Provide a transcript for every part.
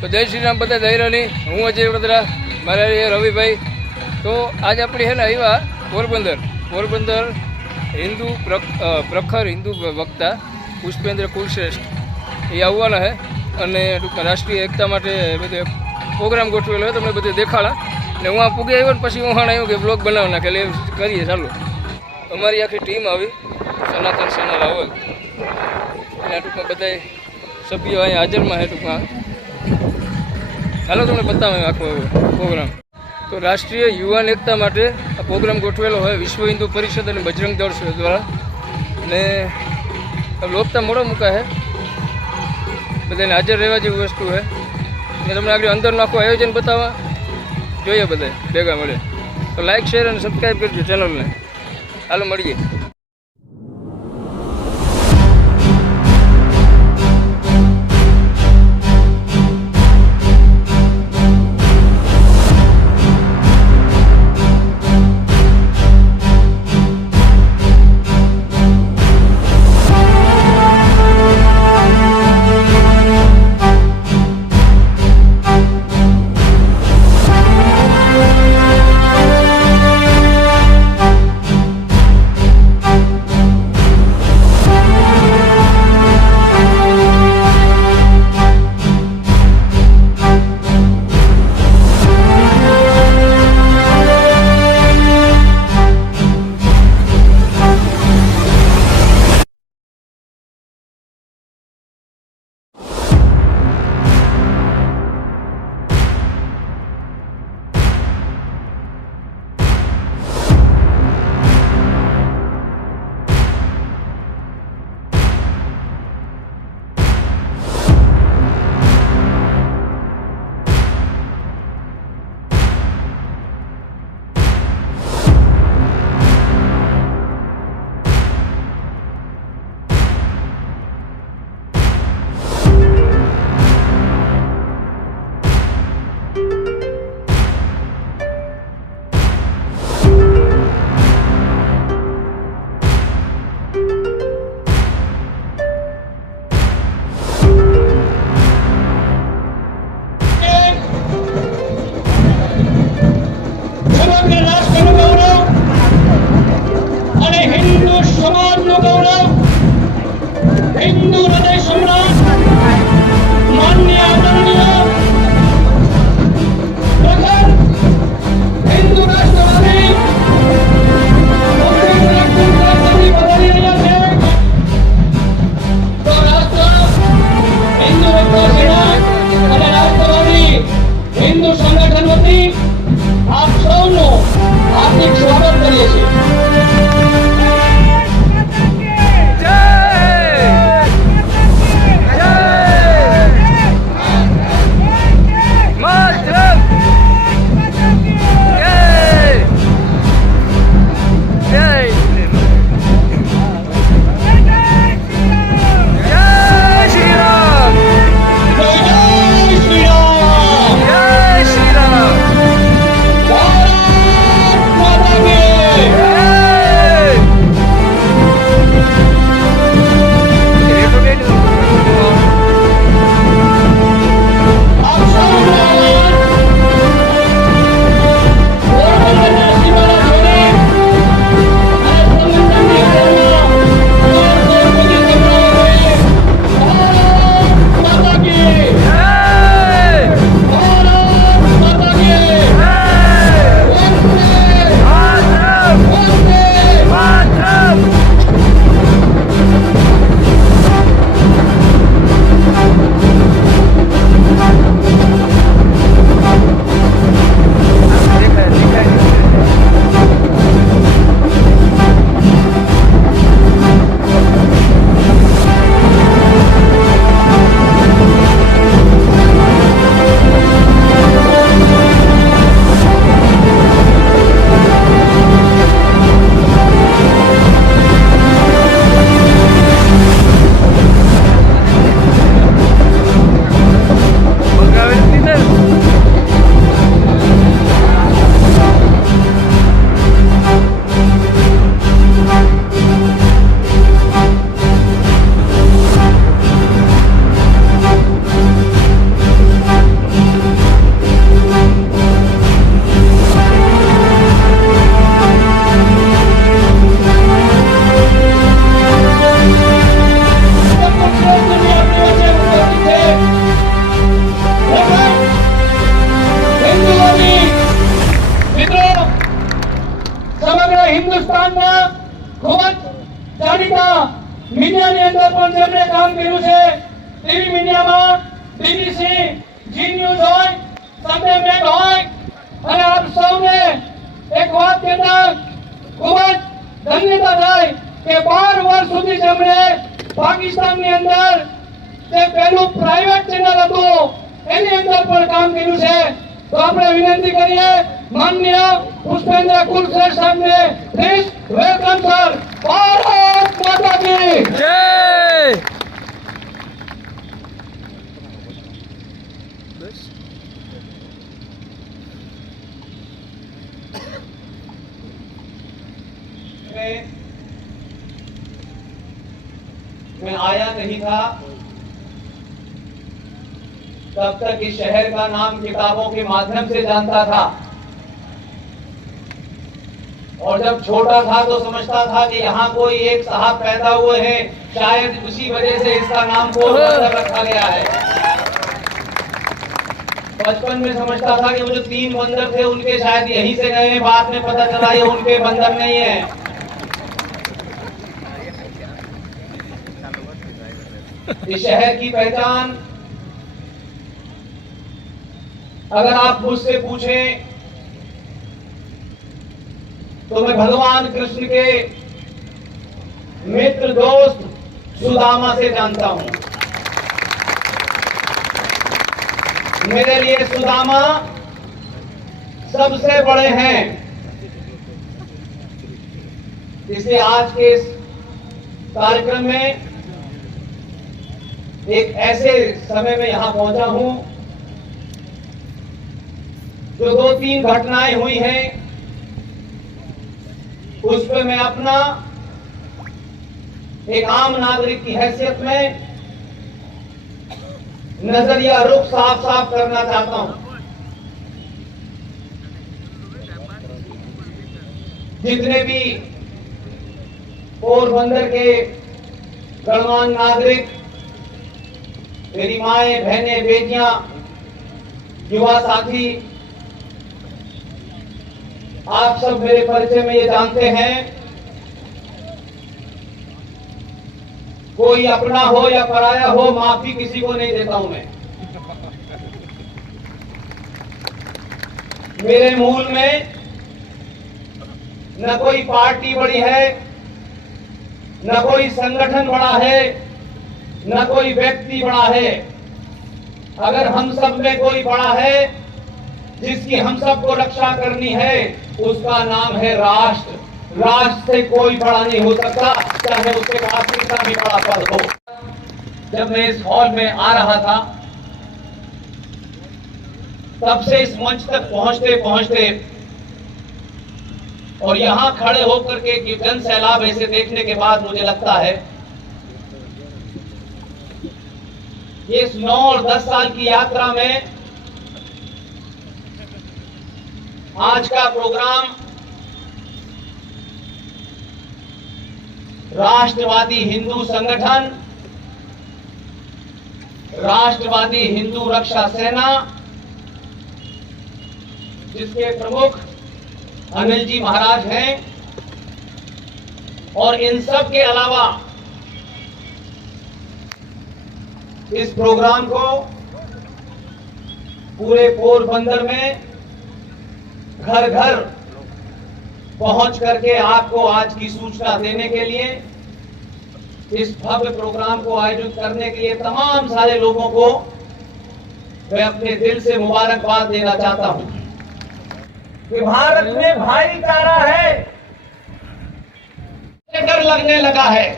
તો જય શ્રી રામ બધા જયરાની હું અજય વડોદરા મારા રવિભાઈ। તો आज अपनी है ना આવ્યા પોરબંદર हिंदू प्रखर हिंदू वक्ता पुष्पेन्द्र कुलश्रेष्ठ ये આવવાના है અને ટૂંકમાં રાષ્ટ્રીય એકતા માટે બધે પ્રોગ્રામ ગોઠવેલો હોય તમને બધે દેખાડા ને હું આ પૂગી આવ્યો ને પછી હું આવ્યો કે બ્લોગ બનાવી નાખે એટલે કરીએ ચાલો। અમારી આખી ટીમ આવી સનાતન સેના રાવલ અને ટૂંકમાં બધા સભ્યો અહીંયા હાજરમાં છે ટૂંકમાં। ચાલો તમને બતાવે આખો પ્રોગ્રામ। તો રાષ્ટ્રીય યુવાન એકતા માટે આ પ્રોગ્રામ ગોઠવેલો હોય વિશ્વ હિન્દુ પરિષદ અને બજરંગ દળ દ્વારા ને લોકતા મોડો મૂકા છે બધાને હાજર રહેવા જેવી વસ્તુ છે ને તમને આગળ અંદરનું આખું આયોજન બતાવવા જોઈએ બધા ભેગા મળે। તો લાઇક શેર અને સબસ્ક્રાઈબ કરજો ચેનલને। હાલો મળીએ। મીડિયાની અંદર પણ જેમણે કામ કર્યું છે, ટીવી મીડિયામાં બીબીસી, જી ન્યૂઝ હોય, સન્ડે મેન હોય, અને આપ સૌને એક વાત કહેતા ખૂબ જ ધન્યતા થાય કે 12 વર્ષ સુધી જેમણે પાકિસ્તાનની અંદર જે પહેલું પ્રાઇવેટ ચેનલ હતું એની અંદર પણ કામ કર્યું છે. તો આપણે વિનંતી કરીએ માનનીય પુષ્પેન્દ્ર કુલશ્રેષ્ઠ સાહેબને, પ્લીઝ વેલકમ સર. ભારત માતા કી જય. मैं आया नहीं था तब तक इस शहर का नाम किताबों के माध्यम से जानता था, और जब छोटा था तो समझता था कि यहाँ कोई एक साहब पैदा हुए हैं, शायद उसी वजह से इसका नाम पोरबंदर रखा गया है। बचपन में समझता था कि वो जो 3 बंदर थे उनके शायद यहीं से गए हैं, बाद में पता चला ये उनके बंदर नहीं है। इस शहर की पहचान अगर आप मुझसे पूछें तो मैं भगवान कृष्ण के मित्र दोस्त सुदामा से जानता हूं। मेरे लिए सुदामा सबसे बड़े हैं। इसलिए आज के इस कार्यक्रम में एक ऐसे समय में यहां पहुंचा हूं जो 2-3 घटनाएं हुई हैं, उस पर मैं अपना एक आम नागरिक की हैसियत में नजरिया रुख साफ साफ करना चाहता हूं। जितने भी पोरबंदर के गणमान्य नागरिक, मेरी माएं, बहनें, बेटियां, युवा साथी, आप सब मेरे परिचय में ये जानते हैं, कोई अपना हो या पराया हो, माफी किसी को नहीं देता हूं मैं। मेरे मूल में न कोई पार्टी बड़ी है, न कोई संगठन बड़ा है, न कोई व्यक्ति बड़ा है। अगर हम सब में कोई बड़ा है जिसकी हम सबको रक्षा करनी है, उसका नाम है राष्ट्र। राष्ट्र से कोई बड़ा नहीं हो सकता, चाहे उसके पास कितना भी बड़ा पद हो। जब मैं इस हॉल में आ रहा था तब से इस मंच तक पहुंचते पहुंचते और यहां खड़े होकर के जन सैलाब ऐसे देखने के बाद मुझे लगता है ये इस 9 और 10 साल की यात्रा में आज का प्रोग्राम राष्ट्रवादी हिंदू संगठन, राष्ट्रवादी हिंदू रक्षा सेना, जिसके प्रमुख अनिल जी महाराज हैं, और इन सब के अलावा इस प्रोग्राम को पूरे पोरबंदर में घर घर पहुंच करके आपको आज की सूचना देने के लिए, इस भव्य प्रोग्राम को आयोजित करने के लिए तमाम सारे लोगों को मैं अपने दिल से मुबारकबाद देना चाहता हूं कि भारत में भाईचारा है, डर लगने लगा है।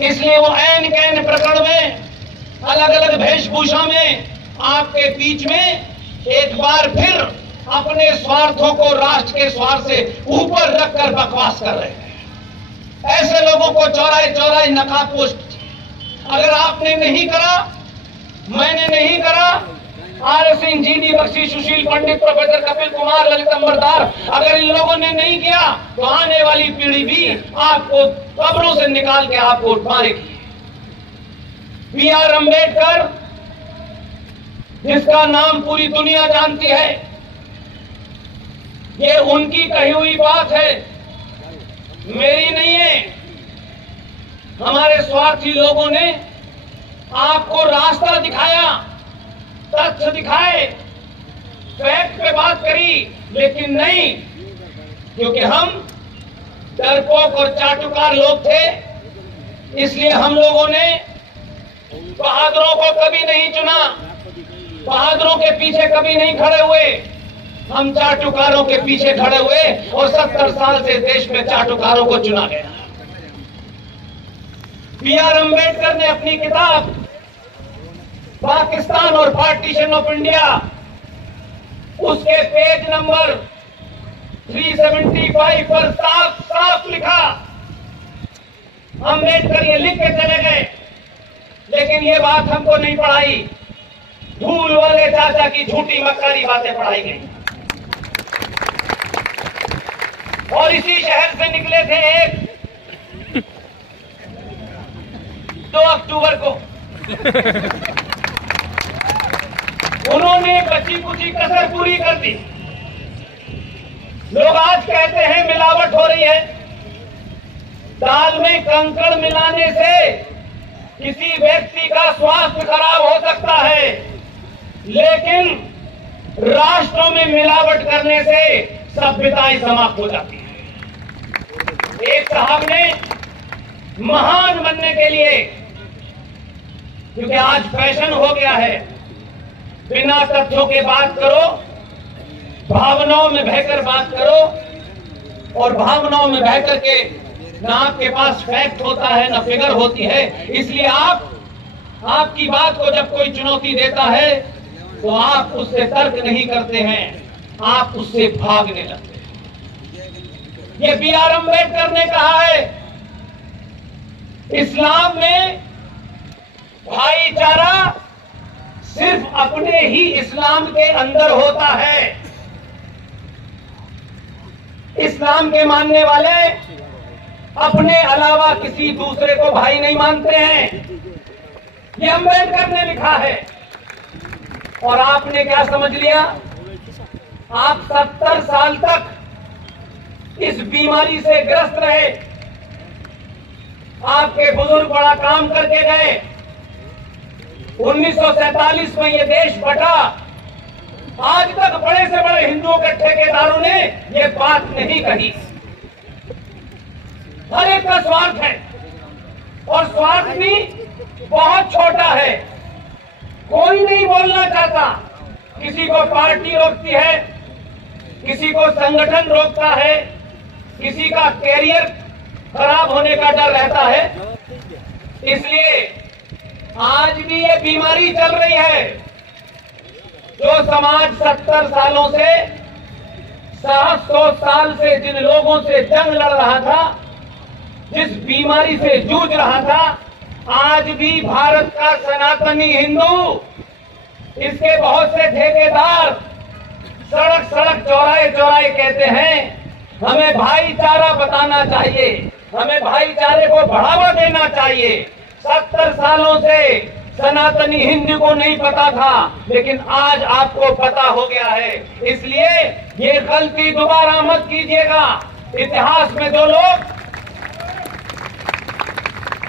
इसलिए वो ऐन कैन प्रकरण में अलग अलग वेशभूषा में आपके बीच में एक बार फिर अपने स्वार्थों को राष्ट्र के स्वार्थ से ऊपर रखकर बकवास कर रहे हैं। ऐसे लोगों को चौराहे चौराहे नकाबपोश, अगर आपने नहीं करा, मैंने नहीं करा, R Singh, G D Bakshi, Sushil Pandit, professor Kapil Kumar, Lalit Ambardar, अगर इन लोगों ने नहीं किया तो आने वाली पीढ़ी भी आपको कब्रों से निकाल के आपको मारेगी। बी आर अम्बेडकर, जिसका नाम पूरी दुनिया जानती है, ये उनकी कही हुई बात है, मेरी नहीं है। हमारे स्वार्थी लोगों ने आपको रास्ता दिखाया, तथ्य दिखाए, फैक्ट पे बात करी, लेकिन नहीं, क्योंकि हम डरपोक और चाटुकार लोग थे, इसलिए हम लोगों ने बहादुरों को कभी नहीं चुना, बहादुरों के पीछे कभी नहीं खड़े हुए, हम चाटुकारों के पीछे खड़े हुए और 70 साल से देश में चाटुकारों को चुना गया। B.R. अम्बेडकर ने अपनी किताब पाकिस्तान और पार्टीशन ऑफ इंडिया, उसके पेज नंबर 375 पर साफ साफ लिखा, अम्बेडकर ये लिख के चले गए, लेकिन ये बात हमको नहीं पढ़ाई, धूल वाले चाचा की झूठी मक्कारी बातें पढ़ाई गई। और इसी शहर से निकले थे एक 2 अक्टूबर को, उन्होंने बची कुची कसर पूरी कर दी। लोग आज कहते हैं मिलावट हो रही है, दाल में कंकड़ मिलाने से किसी व्यक्ति का स्वास्थ्य खराब हो सकता है, लेकिन राष्ट्रों में मिलावट करने से सभ्यताएं समाप्त हो जाती है। एक साहब ने महान बनने के लिए, क्योंकि आज फैशन हो गया है, बिना तथ्यों के बात करो, भावनाओं में बहकर बात करो, और भावनाओं में बहकर के ना आपके पास फैक्ट होता है ना फिगर होती है, इसलिए आपकी बात को जब कोई चुनौती देता है तो आप उससे तर्क नहीं करते हैं, आप उससे भागने लगते हैं। ये B.R. अम्बेडकर ने कहा है, इस्लाम में भाईचारा सिर्फ अपने ही इस्लाम के अंदर होता है। इस्लाम के मानने वाले अपने अलावा किसी दूसरे को भाई नहीं मानते हैं, ये अम्बेडकर ने लिखा है। और आपने क्या समझ लिया? आप 70 साल तक इस बीमारी से ग्रस्त रहे, आपके बुजुर्ग बड़ा काम करके गए, 1947 में ये देश बटा, आज तक बड़े से बड़े हिंदुओं के ठेकेदारों ने ये बात नहीं कही। हर एक का स्वार्थ है, और स्वार्थ भी बहुत छोटा है, कोई नहीं बोलना चाहता। किसी को पार्टी रोकती है, किसी को संगठन रोकता है, किसी का कैरियर खराब होने का डर रहता है। इसलिए आज भी ये बीमारी चल रही है, जो समाज 70 सालों से 700 साल से जिन लोगों से जंग लड़ रहा था, जिस बीमारी से जूझ रहा था, आज भी भारत का सनातनी हिंदू, इसके बहुत से ठेकेदार सड़क सड़क चौराहे चौराहे कहते हैं हमें भाईचारा बताना चाहिए, हमें भाईचारे को बढ़ावा देना चाहिए। 70 सालों से सनातनी हिंदू को नहीं पता था, लेकिन आज आपको पता हो गया है। इसलिए ये गलती दोबारा मत कीजिएगा। इतिहास में जो लोग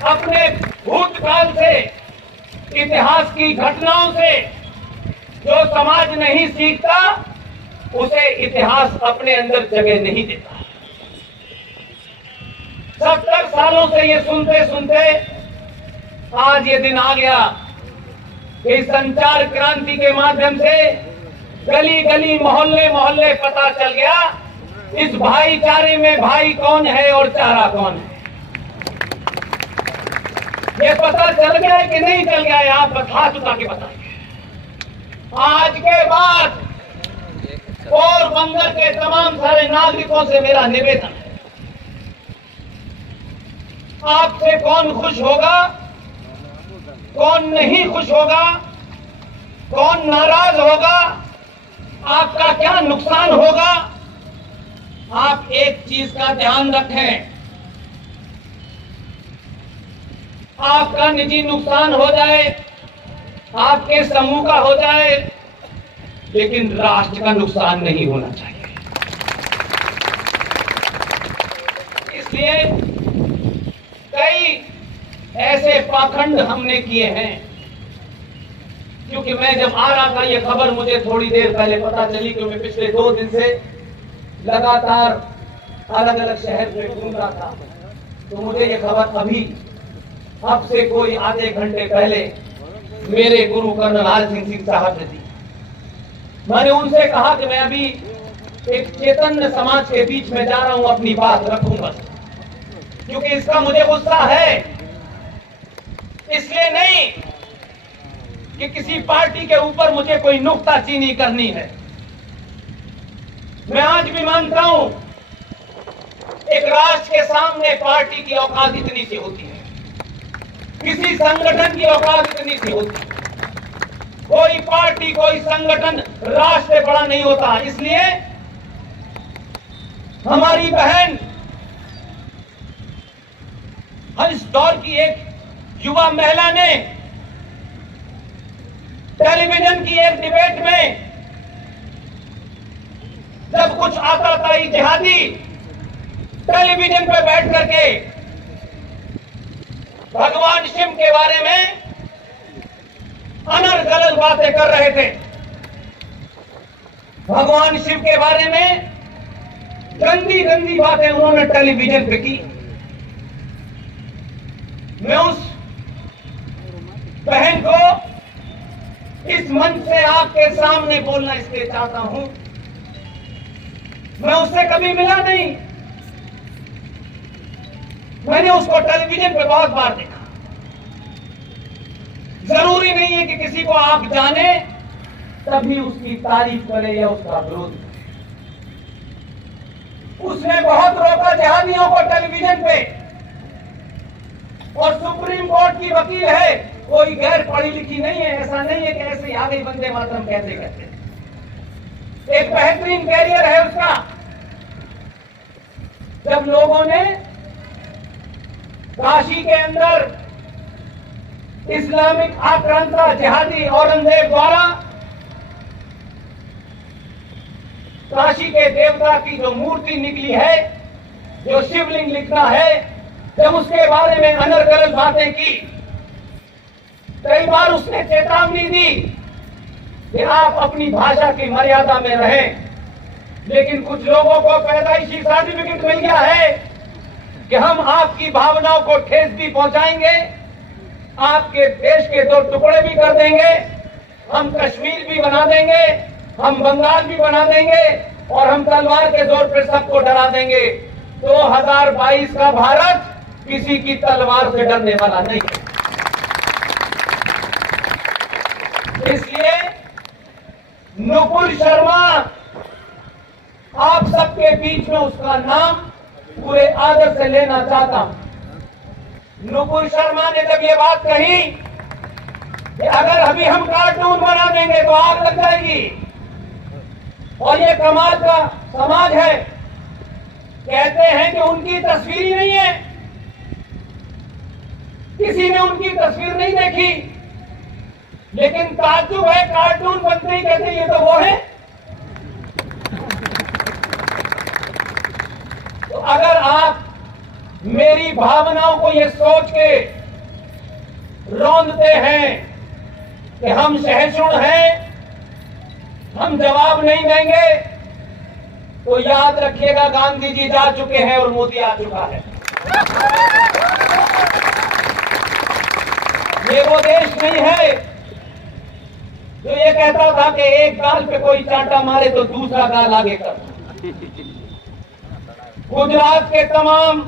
अपने भूतकाल से, इतिहास की घटनाओं से जो समाज नहीं सीखता, उसे इतिहास अपने अंदर जगह नहीं देता। 70 सालों से ये सुनते सुनते आज ये दिन आ गया कि संचार क्रांति के माध्यम से गली गली मोहल्ले मोहल्ले पता चल गया इस भाईचारे में भाई कौन है और चारा कौन है। ये पता चल गया है कि नहीं चल गया है? आप हाथ उठा के बताइए। आज के बाद पोरबंदर के तमाम सारे नागरिकों से मेरा निवेदन है, आपसे कौन खुश होगा, कौन नहीं खुश होगा, कौन नाराज होगा, आपका क्या नुकसान होगा, आप एक चीज का ध्यान रखें, आपका निजी नुकसान हो जाए, आपके समूह का हो जाए, लेकिन राष्ट्र का नुकसान नहीं होना चाहिए। इसलिए कई ऐसे पाखंड हमने किए हैं। क्योंकि मैं जब आ रहा था, ये खबर मुझे थोड़ी देर पहले पता चली, क्योंकि पिछले 2 दिन से लगातार अलग अलग शहर में घूम रहा था, तो मुझे ये खबर अभी अब से कोई आधे घंटे पहले मेरे गुरु कर्नल लाल सिंह साहब ने दी। मैंने उनसे कहा कि मैं अभी एक चैतन्य समाज के बीच में जा रहा हूं, अपनी बात रखूंगा, क्योंकि इसका मुझे गुस्सा है। इसलिए नहीं कि किसी पार्टी के ऊपर मुझे कोई नुक्ताचीनी करनी है। मैं आज भी मानता हूं, एक राष्ट्र के सामने पार्टी की औकात इतनी सी होती है, किसी संगठन की औकात इतनी सी होती है। कोई पार्टी, कोई संगठन राष्ट्र से बड़ा नहीं होता। इसलिए हमारी बहन, इस दौर की एक युवा महिला ने टेलीविजन की एक डिबेट में जब कुछ आता था इतिहादी, टेलीविजन पर बैठ करके भगवान शिव के बारे में अनर्गल बातें कर रहे थे। भगवान शिव के बारे में गंदी गंदी बातें उन्होंने टेलीविजन पे की। मैं उस बहन को इस मंच से आपके सामने बोलना इसलिए चाहता हूं, मैं उससे कभी मिला नहीं, मैंने उसको टेलीविजन पे बहुत बार देखा। जरूरी नहीं है कि किसी को आप जाने तभी उसकी तारीफ करें या उसका विरोध करें। उसने बहुत रोका जिहादियों को टेलीविजन पे, और सुप्रीम कोर्ट की वकील है, कोई गैर पढ़ी लिखी नहीं है। ऐसा नहीं है कि ऐसे ही आ गई वंदे मातरम कहते कहते। एक बेहतरीन कैरियर है उसका। जब लोगों ने काशी के अंदर इस्लामिक आक्रांता जिहादी औरंगजेब द्वारा काशी के देवता की जो मूर्ति निकली है, जो शिवलिंग लिखना है, जब उसके बारे में अनर्गल बातें की, कई बार उसने चेतावनी दी कि आप अपनी भाषा की मर्यादा में रहें। लेकिन कुछ लोगों को पैदाइशी सर्टिफिकेट मिल गया है कि हम आपकी भावनाओं को ठेस भी पहुंचाएंगे, आपके देश के 2 टुकड़े भी कर देंगे, हम कश्मीर भी बना देंगे, हम बंगाल भी बना देंगे, और हम तलवार के जोर पर सबको डरा देंगे। 2022 का भारत किसी की तलवार से डरने वाला नहीं है। इसलिए नुपुर शर्मा, आप सबके बीच में उसका नाम पूरे आदर से लेना चाहता हूं। नुपुर शर्मा ने जब ये बात कही कि अगर अभी हम कार्टून बना देंगे तो आग लग जाएगी, और ये कमाल का समाज है, कहते हैं कि उनकी तस्वीर ही नहीं है, किसी ने उनकी तस्वीर नहीं देखी, लेकिन ताज्जुब है, कार्टून बनते ही कहते ये तो वो है। तो अगर आप मेरी भावनाओं को ये सोच के रौंदते हैं कि हम सहिष्णु हैं, हम जवाब नहीं देंगे, तो याद रखिएगा गांधी जी जा चुके हैं और मोदी आ चुका है। ये वो देश नहीं है जो ये कहता था कि एक गाल पे कोई चांटा मारे तो दूसरा गाल आगे कर। गुजरात के तमाम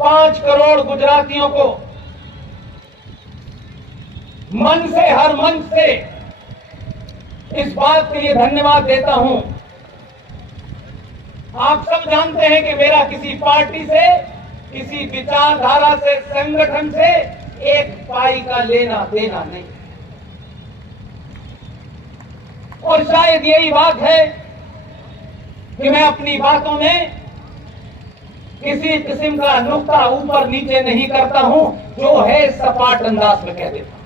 5 करोड़ गुजरातियों को मन से, हर मन से इस बात के लिए धन्यवाद देता हूं। आप सब जानते हैं कि मेरा किसी पार्टी से, किसी विचारधारा से, संगठन से एक पाई का लेना देना नहीं, और शायद यही बात है कि मैं अपनी बातों में किसी किस्म का नुक्ता ऊपर नीचे नहीं करता हूं, जो है सपाट अंदाज में कह देता हूं।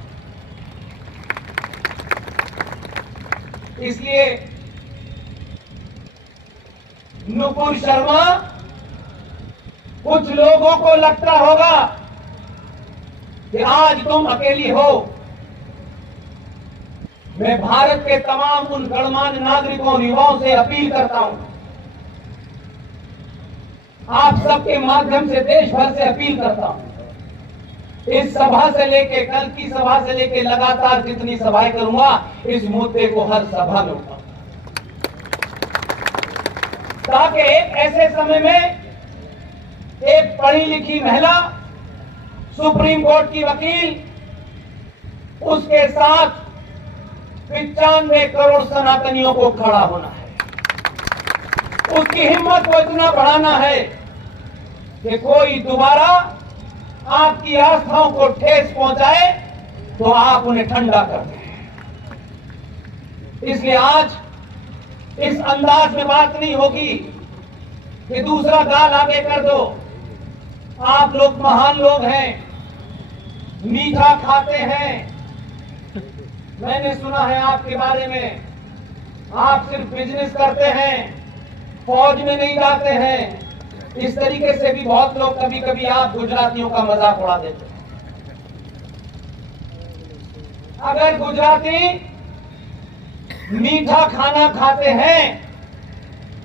इसलिए नुपुर शर्मा, कुछ लोगों को लगता होगा कि आज तुम अकेली हो। मैं भारत के तमाम उन गणमान्य नागरिकों, युवाओं से अपील करता हूं, आप सबके माध्यम से देश भर से अपील करता हूं, इस सभा से लेके कल की सभा से लेके लगातार जितनी सभाएं करूंगा, इस मुद्दे को हर सभा में उठाऊंगा, ताकि एक ऐसे समय में एक पढ़ी लिखी महिला, सुप्रीम कोर्ट की वकील, उसके साथ 95 करोड़ सनातनियों को खड़ा होना है। उसकी हिम्मत को इतना बढ़ाना है कि कोई दोबारा आपकी आस्थाओं को ठेस पहुंचाए तो आप उन्हें ठंडा कर दें। इसलिए आज इस अंदाज में बात नहीं होगी कि दूसरा गाल आगे कर दो। आप लोग महान लोग हैं, मीठा खाते हैं। मैंने सुना है आपके बारे में, आप सिर्फ बिजनेस करते हैं, फौज में नहीं जाते हैं। इस तरीके से भी बहुत लोग कभी कभी आप गुजरातियों का मजाक उड़ा देते हैं। अगर गुजराती मीठा खाना खाते हैं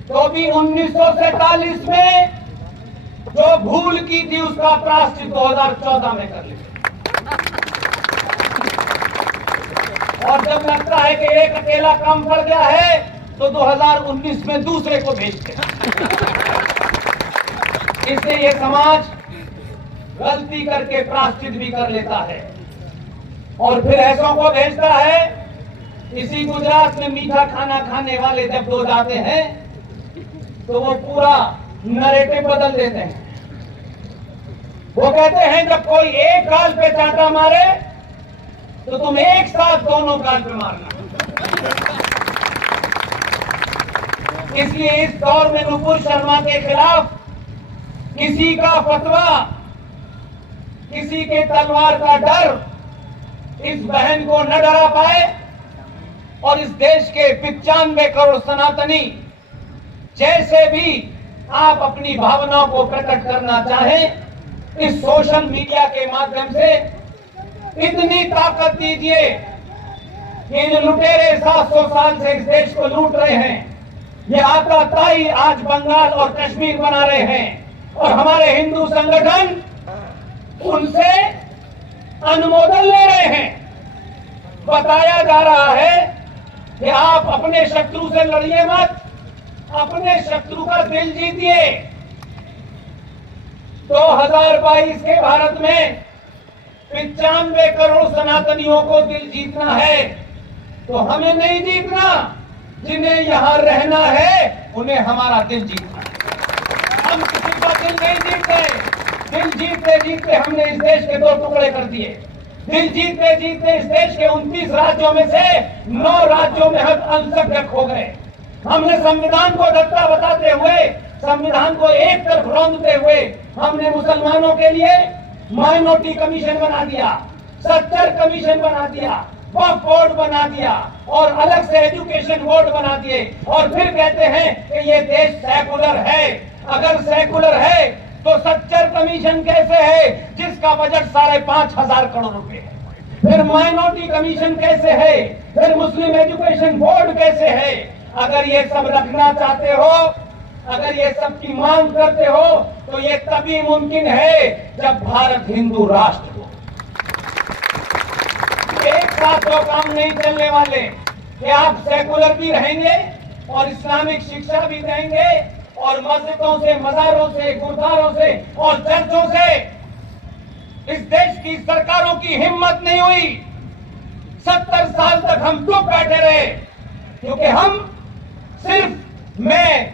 तो भी 1947 में जो भूल की थी उसका प्रायश्चित 2014 में कर लिया। और जब लगता है कि एक अकेला कम पड़ गया है तो 2019 में दूसरे को भेजते हैं। इससे ये समाज गलती करके प्रायश्चित भी कर लेता है और फिर ऐसों को भेजता है। इसी गुजरात में मीठा खाना खाने वाले जब लोग आते हैं तो वो पूरा नरेटिव बदल देते हैं। वो कहते हैं जब कोई एक गाल पे चांटा मारे तो तुम एक साथ दोनों गाल पे मारना। इसलिए इस दौर में नुपुर शर्मा के खिलाफ किसी का फतवा, किसी के तलवार का डर इस बहन को न डरा पाए और इस देश के 95 करोड़ सनातनी जैसे भी आप अपनी भावनाओं को प्रकट करना चाहें, इस सोशल मीडिया के माध्यम से इतनी ताकत दीजिए कि जो लुटेरे 700 साल से इस देश को लूट रहे हैं, ये आतताई आज बंगाल और कश्मीर बना रहे हैं और हमारे हिंदू संगठन उनसे अनुमोदन ले रहे हैं। बताया जा रहा है कि आप अपने शत्रु से लड़िए मत, अपने शत्रु का दिल जीतिए। 2022 के भारत में 95 करोड़ सनातनियों को दिल जीतना है तो हमें नहीं जीतना, जिन्हें यहां रहना है उन्हें हमारा दिल जीतना है। हम किसी का दिल नहीं जीतते। दिल जीतते जीतते हमने इस देश के 2 टुकड़े कर दिए। दिल जीतते जीतते इस देश के 29 राज्यों में से 9 राज्यों में हम अल्पसंख्यक हो गए। हमने संविधान को धक्का बताते हुए, संविधान को एक तरफ रौंदते हुए हमने मुसलमानों के लिए माइनॉरिटी कमीशन बना दिया, सच्चर कमीशन बना दिया, वक्फ बोर्ड बना दिया और अलग से एजुकेशन बोर्ड बना दिए और फिर कहते हैं कि ये देश सेकुलर है। अगर सेकुलर है तो सच्चर कमीशन कैसे है जिसका बजट 5,500 करोड़ रुपए है? फिर माइनॉरिटी कमीशन कैसे है? फिर मुस्लिम एजुकेशन बोर्ड कैसे है? अगर ये सब रखना चाहते हो, अगर ये सब की मांग करते हो तो ये तभी मुमकिन है जब भारत हिंदू राष्ट्र हो। एक साथ तो काम नहीं चलने वाले कि आप सेकुलर भी रहेंगे और इस्लामिक शिक्षा भी देंगे और मस्जिदों से, मज़ारों से, गुरुद्वारों से और चर्चों से इस देश की सरकारों की हिम्मत नहीं हुई। 70 साल तक हम चुप बैठे रहे क्योंकि हम सिर्फ मैं,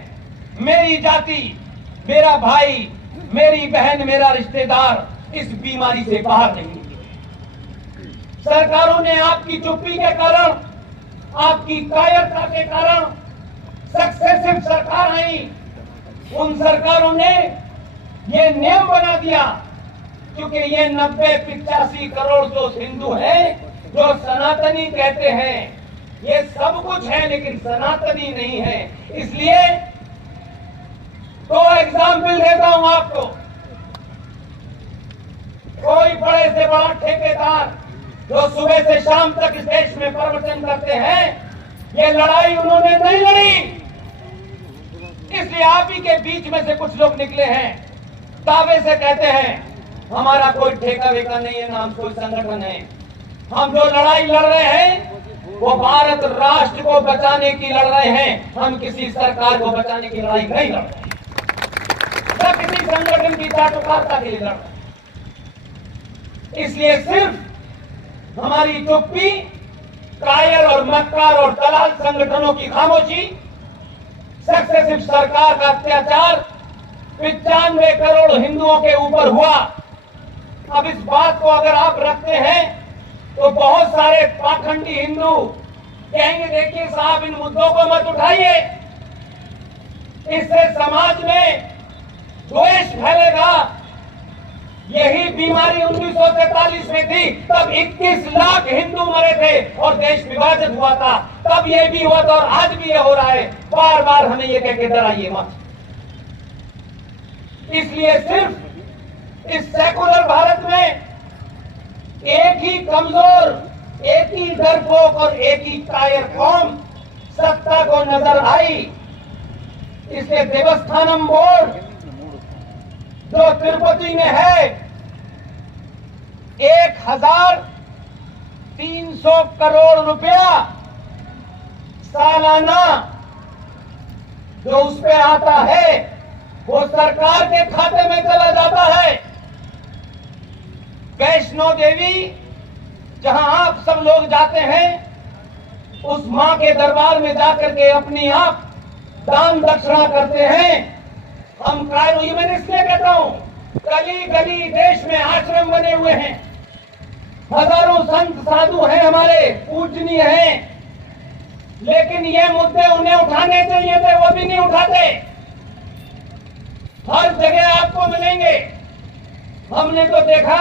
मेरी जाति, मेरा भाई, मेरी बहन, मेरा रिश्तेदार इस बीमारी से बाहर नहीं निकले। सरकारों ने आपकी चुप्पी के कारण, आपकी कायरता के कारण सक्सेसिव सरकार आई, उन सरकारों ने ये नियम बना दिया क्योंकि ये 90-85 करोड़ जो हिंदू हैं, जो सनातनी कहते हैं, ये सब कुछ है लेकिन सनातनी नहीं है। इसलिए 2 एग्जाम्पल देता हूं आपको। कोई बड़े से बड़ा ठेकेदार जो सुबह से शाम तक इस देश में प्रवचन करते हैं, ये लड़ाई उन्होंने नहीं लड़ी। इसलिए आप ही के बीच में से कुछ लोग निकले हैं, दावे से कहते हैं हमारा कोई ठेका वेका नहीं है, ना हम कोई संगठन है। हम जो लड़ाई लड़ रहे हैं वो भारत राष्ट्र को बचाने की लड़ रहे हैं, हम किसी सरकार को बचाने की लड़ाई नहीं लड़ रहे, या किसी संगठन की चाटुकारिता के लिए लड़ रहे। इसलिए सिर्फ हमारी चुप्पी, कायर और मक्कार और दलाल संगठनों की खामोशी, सक्सेसिव सरकार का अत्याचार 95 करोड़ हिंदुओं के ऊपर हुआ। अब इस बात को अगर आप रखते हैं तो बहुत सारे पाखंडी हिंदू कहेंगे देखिए साहब इन मुद्दों को मत उठाइए, इससे समाज में द्वेष फैलेगा। यही बीमारी 1943 में थी, तब 21 लाख हिंदू मरे थे और देश विभाजित हुआ था। तब ये भी हुआ था और आज भी ये हो रहा है। बार बार हमें ये कह के डराइए मत। इसलिए सिर्फ इस सेकुलर भारत में एक ही कमजोर, एक ही डरपोक और एक ही कायर कौम सत्ता को नजर आई। इसलिए देवस्थानम बोर्ड जो तिरुपति में है 1300 करोड़ रुपया सालाना जो उस पे आता है वो सरकार के खाते में चला जाता है। वैष्णो देवी जहां आप सब लोग जाते हैं, उस मां के दरबार में जाकर के अपनी आप दान दक्षिणा करते हैं। हम कायरों, ये मैंने इसलिए कहता हूं, गली गली देश में आश्रम बने हुए हैं, हजारों संत साधु हैं हमारे, पूजनीय हैं, लेकिन ये मुद्दे उन्हें उठाने चाहिए थे, वो भी नहीं उठाते। हर जगह आपको मिलेंगे। हमने तो देखा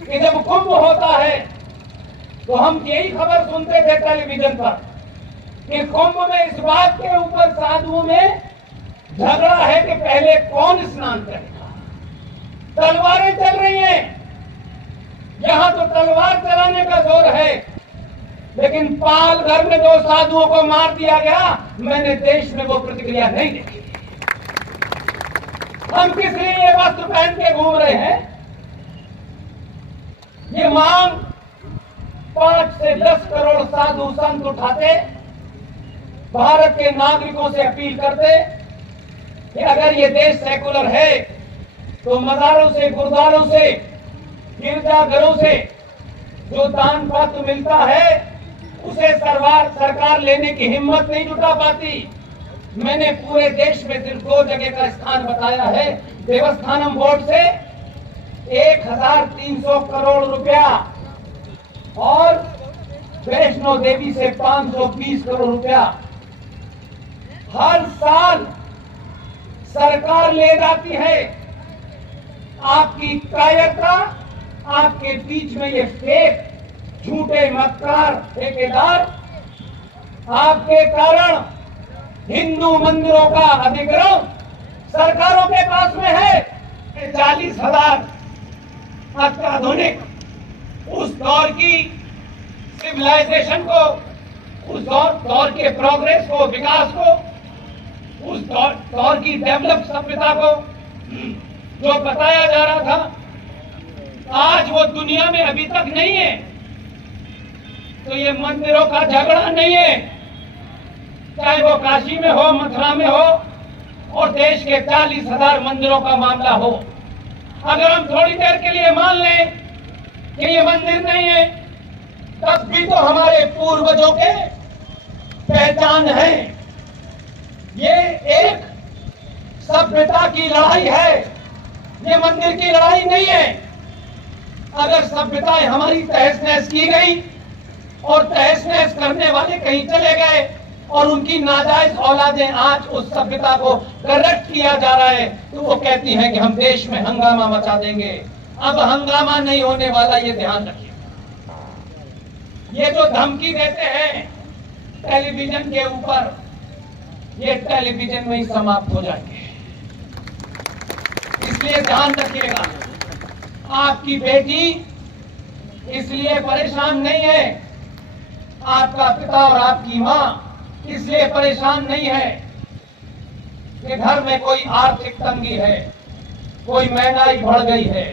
कि जब कुंभ होता है तो हम यही खबर सुनते थे टेलीविजन पर कि कुंभ में इस बात के ऊपर साधुओं में झगड़ा है कि पहले कौन स्नान करेगा। तलवारें चल रही हैं, यहां तो तलवार चलाने का जोर है, लेकिन पालघर में 2 साधुओं को मार दिया गया। मैंने देश में वो प्रतिक्रिया नहीं देखी। हम किस लिए ये वस्त्र पहन के घूम रहे हैं? ये मांग 5 से 10 करोड़ साधु संत उठाते, भारत के नागरिकों से अपील करते कि अगर ये देश सेकुलर है तो मजारों से, गुरुद्वारों से, गिरजाघरों से जो दान पत्र मिलता है उसे सरकार लेने की हिम्मत नहीं जुटा पाती। मैंने पूरे देश में सिर्फ 2 जगह का स्थान बताया है। देवस्थानम बोर्ड से 1300 करोड़ रुपया और वैष्णो देवी से 520 करोड़ रुपया हर साल सरकार ले जाती है। आपकी कायरता, आपके बीच में ये फेक झूठे मक्कार ठेकेदार, आपके कारण हिंदू मंदिरों का अधिग्रहण सरकारों के पास में है। 40,000 अत्याधुनिक उस दौर की सिविलाइजेशन को, उस दौर के प्रोग्रेस को, विकास को, उस दौर की डेवलप सभ्यता को जो बताया जा रहा था, आज वो दुनिया में अभी तक नहीं है। तो ये मंदिरों का झगड़ा नहीं है, चाहे वो काशी में हो, मथुरा में हो और देश के 40,000 मंदिरों का मामला हो। अगर हम थोड़ी देर के लिए मान लें कि ये मंदिर नहीं है, तब भी तो हमारे पूर्वजों के पहचान है। ये एक सभ्यता की लड़ाई है, ये मंदिर की लड़ाई नहीं है। अगर सभ्यताएं हमारी तहस नहस की गई और तहस नहस करने वाले कहीं चले गए और उनकी नाजायज औलादें आज उस सभ्यता को करेक्ट किया जा रहा है, तो वो कहती हैं कि हम देश में हंगामा मचा देंगे। अब हंगामा नहीं होने वाला, ये ध्यान रखिए। ये जो धमकी देते हैं टेलीविजन के ऊपर, ये टेलीविजन में ही समाप्त हो जाएंगे। इसलिए ध्यान रखिएगा, आपकी बेटी इसलिए परेशान नहीं है, आपका पिता और आपकी मां इसलिए परेशान नहीं है कि घर में कोई आर्थिक तंगी है, कोई महंगाई बढ़ गई है।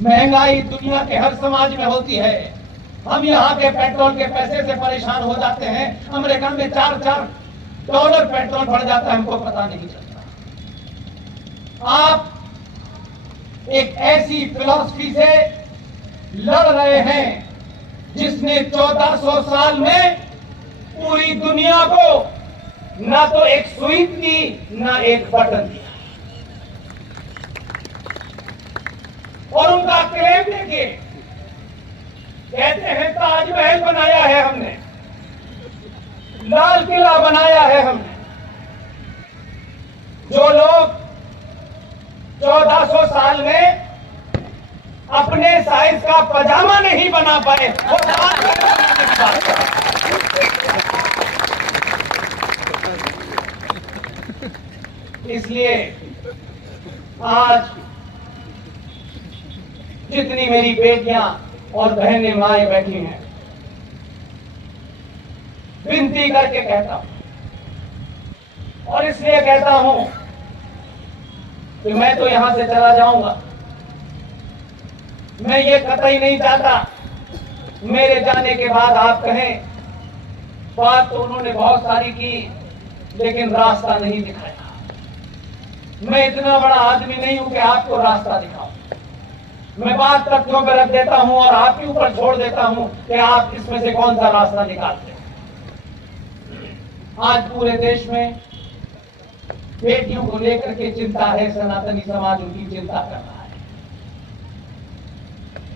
महंगाई दुनिया के हर समाज में होती है। हम यहाँ के पेट्रोल के पैसे से परेशान हो जाते हैं, अमेरिका में $4 पेट्रोल बढ़ जाता है, हमको पता नहीं चलता। आप एक ऐसी फिलॉसफी से लड़ रहे हैं जिसने 1400 साल में पूरी दुनिया को ना तो एक सुई दी ना एक बटन दिया। और उनका क्लेम देखिए, कहते हैं ताजमहल बनाया है हमने, लाल किला बनाया है हमने। जो लोग 1400 साल में अपने साइज का पजामा नहीं बना पाए, वो ताजमहल बनाने की बात कर रहे हैं। इसलिए आज जितनी मेरी बेटियां और बहनें माएं बैठी हैं, विनती करके कहता हूं, और इसलिए कहता हूं कि मैं तो यहां से चला जाऊंगा। मैं ये कतई नहीं चाहता मेरे जाने के बाद आप कहें बात तो उन्होंने बहुत सारी की लेकिन रास्ता नहीं दिखाया। मैं इतना बड़ा आदमी नहीं हूं कि आपको रास्ता दिखाऊं। मैं बात तथ्यों पर रख देता हूं और आपके ऊपर छोड़ देता हूं कि आप इसमें से कौन सा रास्ता निकालते हैं। आज पूरे देश में बेटियों को लेकर के चिंता है, सनातनी समाज उनकी चिंता कर रहा है।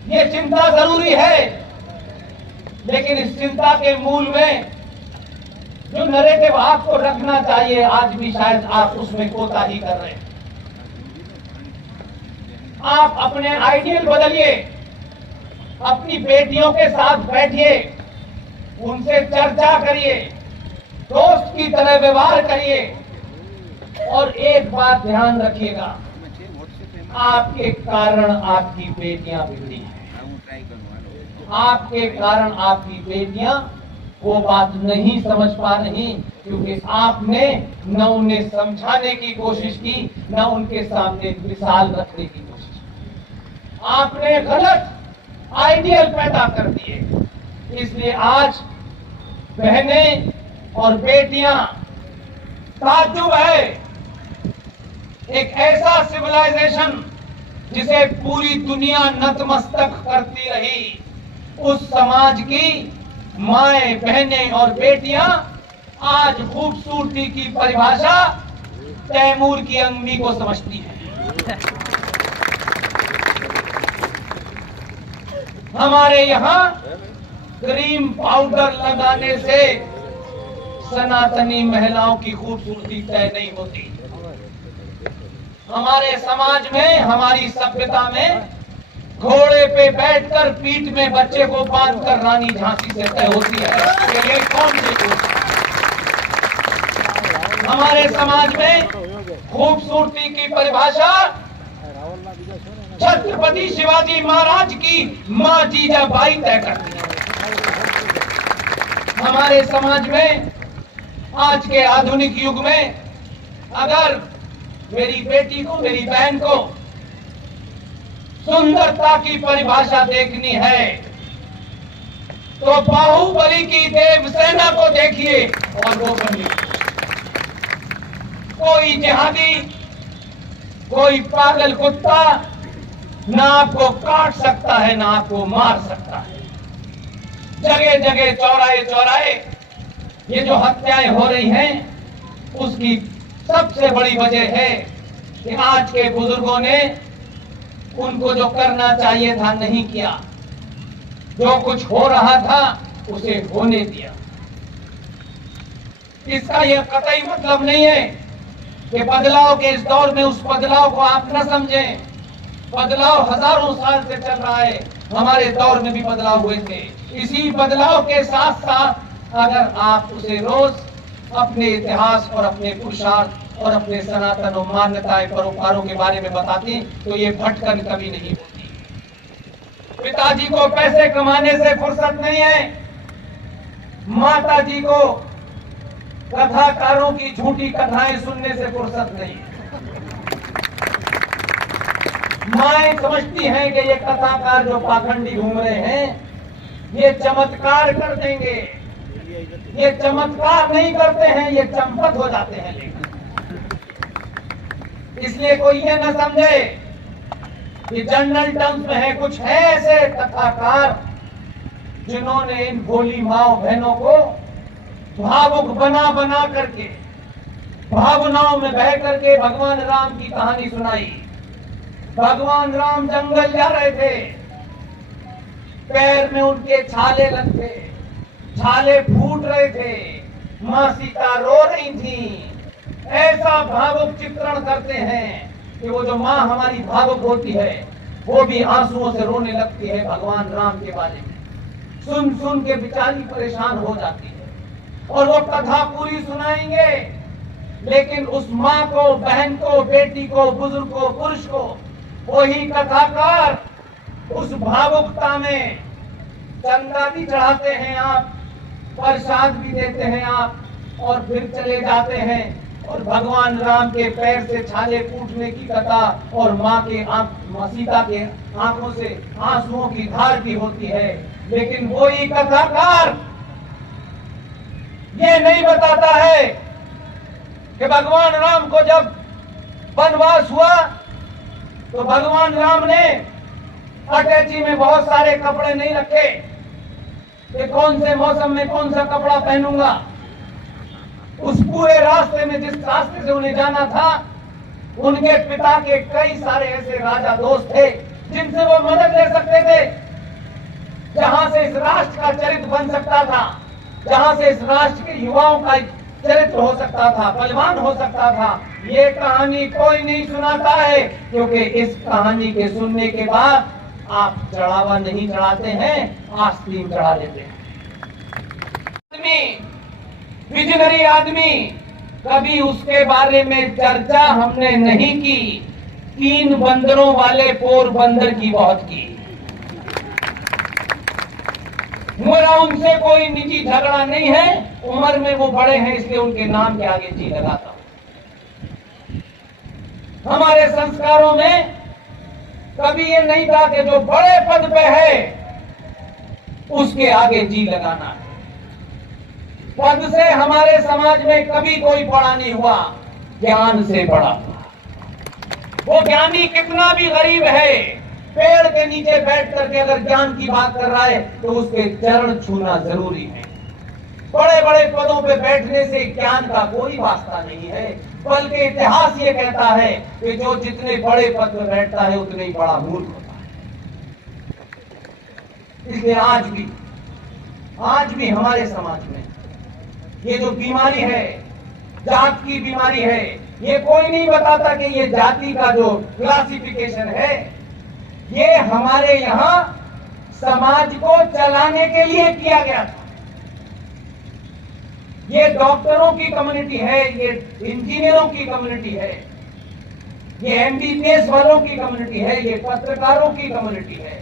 ये चिंता जरूरी है, लेकिन इस चिंता के मूल में जो नैरेटिव आपको रखना चाहिए, आज भी शायद आप उसमें कोताही कर रहे हैं। आप अपने आइडियल बदलिए, अपनी बेटियों के साथ बैठिए, उनसे चर्चा करिए, दोस्त की तरह व्यवहार करिए। और एक बात ध्यान रखिएगा, आपके कारण आपकी बेटियां बिगड़ी हैं। आपके कारण आपकी बेटियां वो बात नहीं समझ पा रही क्योंकि आपने न उन्हें समझाने की कोशिश की, न उनके सामने मिसाल रखने की कोशिश की। आपने गलत आइडियल पैदा कर दिए। इसलिए आज बहनें और बेटियां, ताज्जुब है, एक ऐसा सिविलाइजेशन जिसे पूरी दुनिया नतमस्तक करती रही, उस समाज की माएं, बहनें और बेटियां आज खूबसूरती की परिभाषा तैमूर की अंगनी को समझती हैं। हमारे यहाँ क्रीम पाउडर लगाने से सनातनी महिलाओं की खूबसूरती तय नहीं होती। हमारे समाज में, हमारी सभ्यता में घोड़े पे बैठकर पीठ में बच्चे को बांधकर रानी झांसी से तय होती है कि ये कौन सी कोशिश। हमारे समाज में खूबसूरती की परिभाषा छत्रपति शिवाजी महाराज की मां जीजाबाई तय करती है। हमारे समाज में आज के आधुनिक युग में अगर मेरी बेटी को, मेरी बहन को सुंदरता की परिभाषा देखनी है तो बाहुबली की देवसेना को देखिए और वो बनिए। कोई जिहादी, कोई पागल कुत्ता ना आपको काट सकता है, ना आपको मार सकता है। जगह जगह, चौराहे चौराहे ये जो हत्याएं हो रही हैं, उसकी सबसे बड़ी वजह है कि आज के बुजुर्गों ने उनको जो करना चाहिए था नहीं किया, जो कुछ हो रहा था उसे होने दिया। इसका यह कतई मतलब नहीं है कि बदलाव के इस दौर में उस बदलाव को आप न समझें। बदलाव हजारों साल से चल रहा है, हमारे दौर में भी बदलाव हुए थे। इसी बदलाव के साथ साथ अगर आप उसे रोज अपने इतिहास और अपने पुरुषार्थ और अपने सनातन और मान्यताएं परोपकारों के बारे में बताती तो ये भटकन कभी नहीं होती। पिताजी को पैसे कमाने से फुर्सत नहीं है, माताजी को कथाकारों की झूठी कथाएं सुनने से फुर्सत नहीं है। माएं समझती हैं कि ये कथाकार जो पाखंडी घूम रहे हैं ये चमत्कार कर देंगे, ये चमत्कार नहीं करते हैं, ये चंपत हो जाते हैं। लेकिन इसलिए कोई ये न समझे कि जनरल टर्म्स में है, कुछ है ऐसे कथाकार जिन्होंने इन भोली माओ बहनों को भावुक बना बना करके, भावनाओं में बह करके भगवान राम की कहानी सुनाई। भगवान राम जंगल जा रहे थे, पैर में उनके छाले लगते, छाले फूट रहे थे, मां सीता रो रही थी। ऐसा भावुक चित्रण करते हैं कि वो जो मां हमारी भावुक होती है वो भी आंसुओं से रोने लगती है भगवान राम के बारे में। सुन सुन के बेचारी परेशान हो जाती है और वो कथा पूरी सुनाएंगे, लेकिन उस माँ को, बहन को, बेटी को, बुजुर्ग को, पुरुष को वही कथाकार उस भावुकता में चंदा भी चढ़ाते हैं आप, प्रसाद भी देते हैं आप, और फिर चले जाते हैं और भगवान राम के पैर से छाले फूटने की कथा और माँ के सीता के आंखों से आंसुओं की धार भी होती है। लेकिन वही कथाकार ये नहीं बताता है कि भगवान राम को जब वनवास हुआ तो भगवान राम ने अटैची में बहुत सारे कपड़े नहीं रखे कि कौन से मौसम में कौन सा कपड़ा पहनूंगा। उस पूरे रास्ते में, जिस रास्ते से उन्हें जाना था, उनके पिता के कई सारे ऐसे राजा दोस्त थे जिनसे वो मदद ले सकते थे, जहां से इस राष्ट्र का चरित्र बन सकता था, जहां से इस राष्ट्र के युवाओं का चरित्र हो सकता था, बलवान हो सकता था। ये कहानी कोई नहीं सुनाता है, क्योंकि इस कहानी के सुनने के बाद आप चढ़ावा नहीं चढ़ाते हैं, आस्तीन चढ़ा देते हैं। विजनरी आदमी, कभी उसके बारे में चर्चा हमने नहीं की। 3 बंदरों वाले पोरबंदर की बहुत की। मेरा उनसे कोई निजी झगड़ा नहीं है, उम्र में वो बड़े हैं इसलिए उनके नाम के आगे जी लगाता हूं। हमारे संस्कारों में कभी ये नहीं था कि जो बड़े पद पे है उसके आगे जी लगाना है। पद से हमारे समाज में कभी कोई बड़ा नहीं हुआ, ज्ञान से बड़ा हुआ। वो ज्ञानी कितना भी गरीब है, पेड़ के नीचे बैठ करके अगर ज्ञान की बात कर रहा है तो उसके चरण छूना जरूरी है। बड़े बड़े पदों पे बैठने से ज्ञान का कोई वास्ता नहीं है, बल्कि इतिहास ये कहता है कि जो जितने बड़े पद पे बैठता है उतने ही बड़ा मूर्ख होता है। इसलिए आज भी हमारे समाज में ये जो बीमारी है, जात की बीमारी है, ये कोई नहीं बताता कि ये जाति का जो क्लासिफिकेशन है ये हमारे यहाँ समाज को चलाने के लिए किया गया था। ये डॉक्टरों की कम्युनिटी है, ये इंजीनियरों की कम्युनिटी है, ये एमबीबीएस वालों की कम्युनिटी है, ये पत्रकारों की कम्युनिटी है।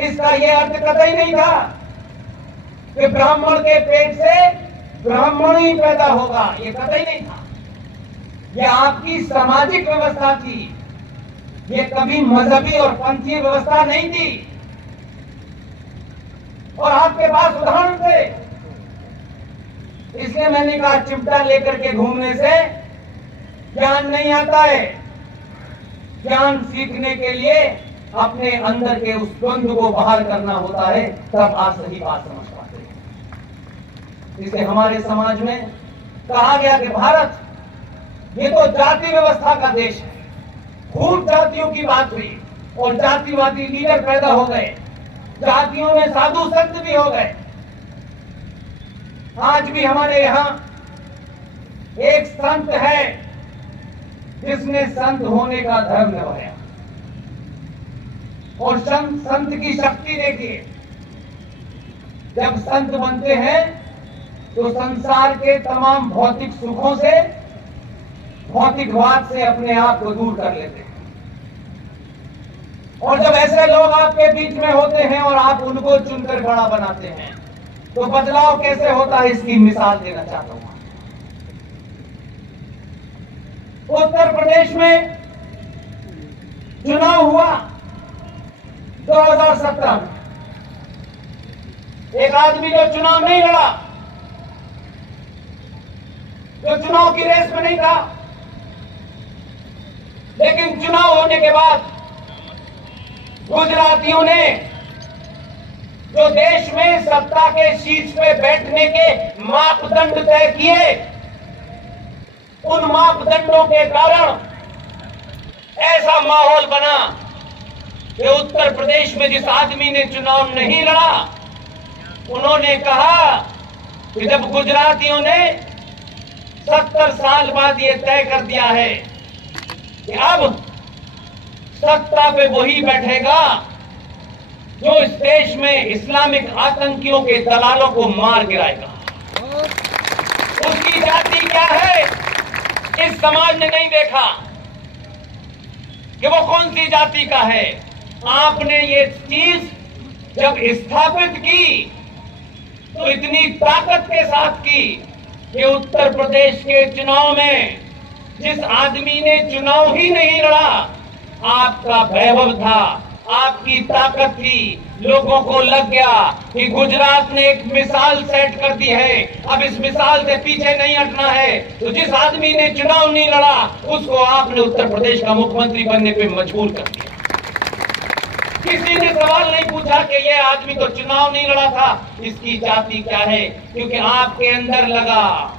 इसका ये अर्थ कतई नहीं था कि ब्राह्मण के पेट से ब्राह्मण ही पैदा होगा, ये कतई नहीं था। ये आपकी सामाजिक व्यवस्था थी, ये कभी मजहबी और पंथीय व्यवस्था नहीं थी। और आपके पास उदाहरण थे, इसलिए मैंने कहा चिमटा लेकर के घूमने से ज्ञान नहीं आता है। ज्ञान सीखने के लिए अपने अंदर के उस द्वंद्व को बाहर करना होता है, तब आप सही बात समझ पाते हैं। इसलिए हमारे समाज में कहा गया कि भारत ये तो जाति व्यवस्था का देश है, खूब जातियों की बात हुई और जातिवादी लीडर पैदा हो गए, जातियों में साधु संत भी हो गए। आज भी हमारे यहाँ एक संत है जिसने संत होने का धर्म निभाया, और संत की शक्ति देखिए। जब संत बनते हैं तो संसार के तमाम भौतिक सुखों से, भौतिकवाद से अपने आप को दूर कर लेते हैं। और जब ऐसे लोग आपके बीच में होते हैं और आप उनको चुनकर बड़ा बनाते हैं, तो बदलाव कैसे होता है इसकी मिसाल देना चाहता हूं। उत्तर प्रदेश में चुनाव हुआ 2017 में। एक आदमी जो चुनाव नहीं लड़ा, जो चुनाव की रेस में नहीं था, लेकिन चुनाव होने के बाद गुजरातियों ने जो देश में सत्ता के शीर्ष पे बैठने के मापदंड तय किए, उन मापदंडों के कारण ऐसा माहौल बना कि उत्तर प्रदेश में जिस आदमी ने चुनाव नहीं लड़ा, उन्होंने कहा कि जब गुजरातियों ने 70 साल बाद ये तय कर दिया है कि अब सत्ता पे वही बैठेगा जो इस देश में इस्लामिक आतंकियों के दलालों को मार गिराएगा। उसकी जाति क्या है, इस समाज ने नहीं देखा कि वो कौन सी जाति का है। आपने ये चीज जब स्थापित की तो इतनी ताकत के साथ की कि उत्तर प्रदेश के चुनाव में जिस आदमी ने चुनाव ही नहीं लड़ा, आपका वैभव था, आपकी ताकत थी, लोगों को लग गया कि गुजरात ने एक मिसाल सेट कर दी है, अब इस मिसाल से पीछे नहीं हटना है। तो जिस आदमी ने चुनाव नहीं लड़ा, उसको आपने उत्तर प्रदेश का मुख्यमंत्री बनने पे मजबूर कर दिया। किसी ने सवाल नहीं पूछा कि ये आदमी तो चुनाव नहीं लड़ा था, इसकी जाति क्या है, क्योंकि आपके अंदर लगा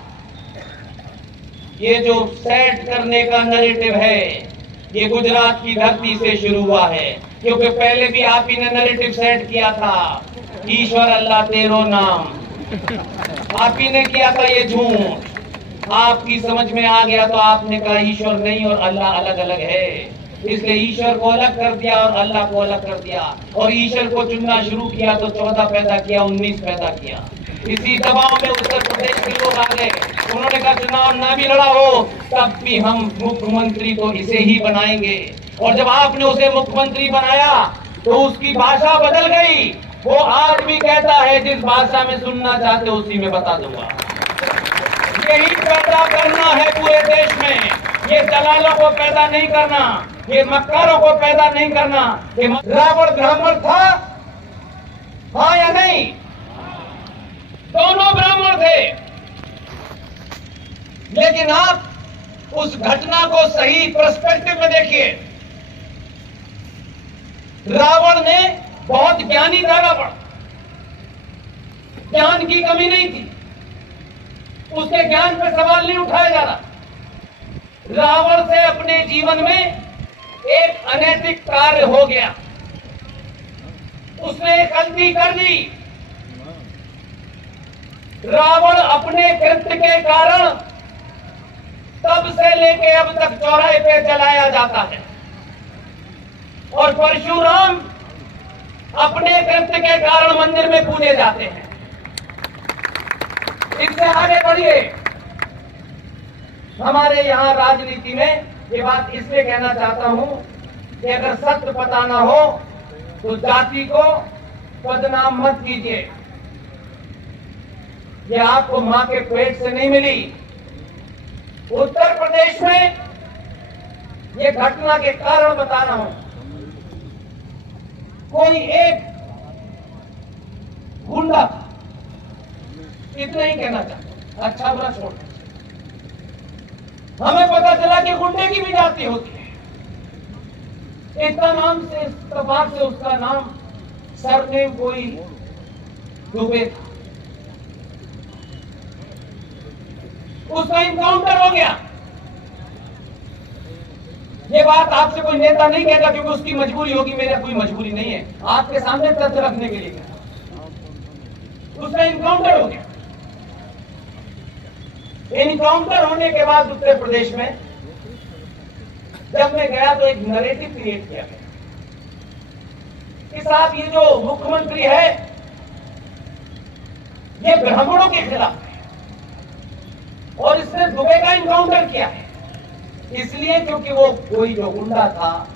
ये जो सेट करने का नैरेटिव है, ये गुजरात की धरती से शुरू हुआ है। क्योंकि पहले भी आप ही ने नैरेटिव सेट किया था, ईश्वर अल्लाह तेरो नाम, आप ही ने किया था ये झूठ। आपकी समझ में आ गया तो आपने कहा ईश्वर नहीं और अल्लाह अलग अलग है, इसलिए ईश्वर को अलग कर दिया और अल्लाह को अलग कर दिया। और ईश्वर को चुनना शुरू किया तो 14 पैदा किया, 19 पैदा किया। इसी दबाव में उत्तर प्रदेश के लोग आ गए, उन्होंने कहा चुनाव ना भी लड़ा हो तब भी हम मुख्यमंत्री तो इसे ही बनाएंगे। और जब आपने उसे मुख्यमंत्री बनाया तो उसकी भाषा बदल गई। वो आज भी कहता है जिस भाषा में सुनना चाहते हो उसी में बता दूंगा। यही पैदा करना है पूरे देश में, ये दलालों को पैदा नहीं करना, ये मक्कारों को पैदा नहीं करना। रावण ब्राह्मण था, हाँ या नहीं? दोनों ब्राह्मण थे, लेकिन आप उस घटना को सही पर्सपेक्टिव में देखिए। रावण ने बहुत ज्ञानी था, रावण ज्ञान की कमी नहीं थी, उसके ज्ञान पर सवाल नहीं उठाया जा रहा। रावण से अपने जीवन में एक अनैतिक कार्य हो गया, उसने एक गलती कर दी। रावण अपने कृत्य के कारण तब से लेके अब तक चौराहे पे जलाया जाता है, और परशुराम अपने कृत्य के कारण मंदिर में पूजे जाते हैं। इससे आगे बढ़िए, हमारे यहां राजनीति में ये बात इसलिए कहना चाहता हूं कि अगर सत्य पता ना हो तो जाति को बदनाम मत कीजिए। ये आपको मां के पेट से नहीं मिली। उत्तर प्रदेश में ये घटना के कारण बता रहा हूं। कोई एक गुंडा था, इतना ही कहना चाहता, अच्छा बुरा छोड़। हमें पता चला कि गुंडे की भी जाति होती है। इतना नाम से इत्तेफाक से उसका नाम सरनेम कोई दुबे था, उसका इनकाउंटर हो गया। ये बात आपसे कोई नेता नहीं कहता क्योंकि उसकी मजबूरी होगी, मेरा कोई मजबूरी नहीं है, आपके सामने तथ्य रखने के लिए कहता। उसका इनकाउंटर हो गया। इनकाउंटर होने के बाद उत्तर प्रदेश में जब मैं गया तो एक नैरेटिव क्रिएट किया गया कि साहब ये जो मुख्यमंत्री है ये ब्राह्मणों के खिलाफ है, और इसने दुबे का इनकाउंटर किया है इसलिए क्योंकि वो कोई जो गुंडा था,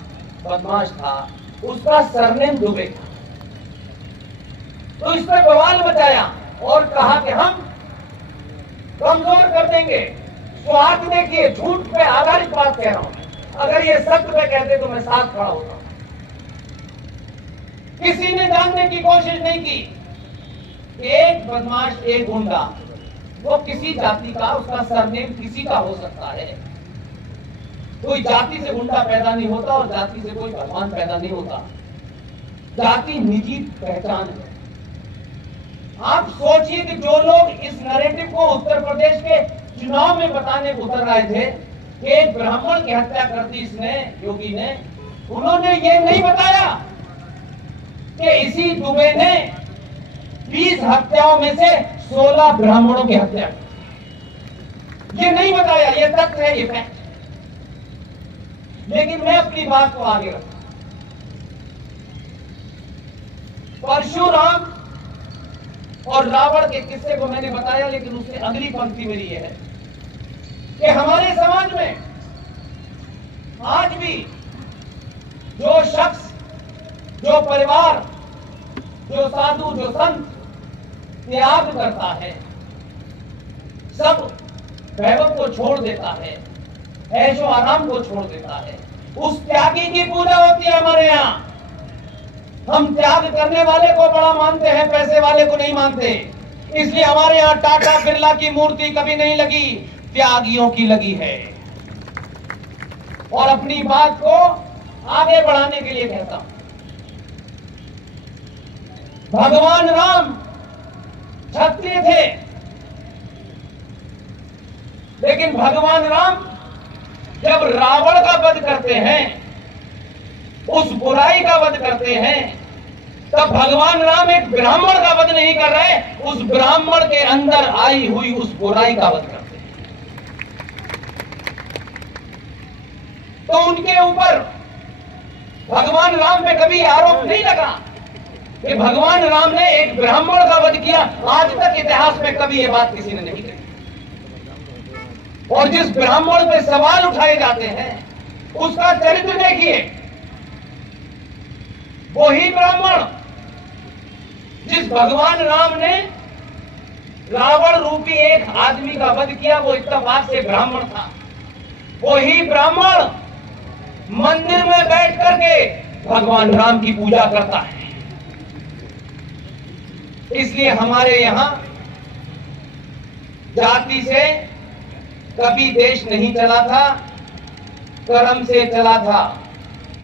बदमाश था, उसका सरनेम दुबे था। तो इसने बवाल मचाया और कहा कि हम कमजोर कर देंगे। स्वार्थ देखिए, झूठ पे आधारित बात कह रहा हूं। अगर ये सत्य पे कहते तो मैं साथ खड़ा होता। किसी ने जानने की कोशिश नहीं की कि एक बदमाश, एक गुंडा, वो किसी जाति का, उसका सरनेम किसी का हो सकता है। कोई जाति से गुंडा पैदा नहीं होता और जाति से कोई भगवान पैदा नहीं होता। जाति निजी पहचान है। आप सोचिए कि जो लोग इस नैरेटिव को उत्तर प्रदेश के चुनाव में बताने को उतर रहे थे कि एक ब्राह्मण की हत्या कर दी इसने, योगी ने, उन्होंने ये नहीं बताया कि इसी दुबे ने 20 हत्याओं में से 16 ब्राह्मणों की हत्या की। ये नहीं बताया, ये तथ्य है, ये फैक्ट। लेकिन मैं अपनी बात को आगे रखा। परशुराम और रावण के किस्से को मैंने बताया, लेकिन उससे अगली पंक्ति मेरी यह है कि हमारे समाज में आज भी जो शख्स, जो परिवार, जो साधु, जो संत त्याग करता है, सब वैभव को छोड़ देता है, ऐशो आराम को छोड़ देता है, उस त्यागी की पूजा होती है हमारे यहाँ। हम त्याग करने वाले को बड़ा मानते हैं, पैसे वाले को नहीं मानते। इसलिए हमारे यहाँ टाटा बिरला की मूर्ति कभी नहीं लगी, त्यागियों की लगी है। और अपनी बात को आगे बढ़ाने के लिए कहता हूं, भगवान राम क्षत्रिय थे, लेकिन भगवान राम जब रावण का वध करते हैं, उस बुराई का वध करते हैं, तब भगवान राम एक ब्राह्मण का वध नहीं कर रहे, उस ब्राह्मण के अंदर आई हुई उस बुराई का वध करते हैं। तो उनके ऊपर भगवान राम पे कभी आरोप नहीं लगा कि भगवान राम ने एक ब्राह्मण का वध किया। आज तक इतिहास में कभी यह बात किसी ने नहीं कही। और जिस ब्राह्मण पे सवाल उठाए जाते हैं, उसका चरित्र देखिए। वही ब्राह्मण जिस भगवान राम ने रावण रूपी एक आदमी का वध किया, वो इत्तेफाक से ब्राह्मण था। वही ब्राह्मण मंदिर में बैठ करके भगवान राम की पूजा करता है। इसलिए हमारे यहां जाति से कभी देश नहीं चला था, कर्म से चला था।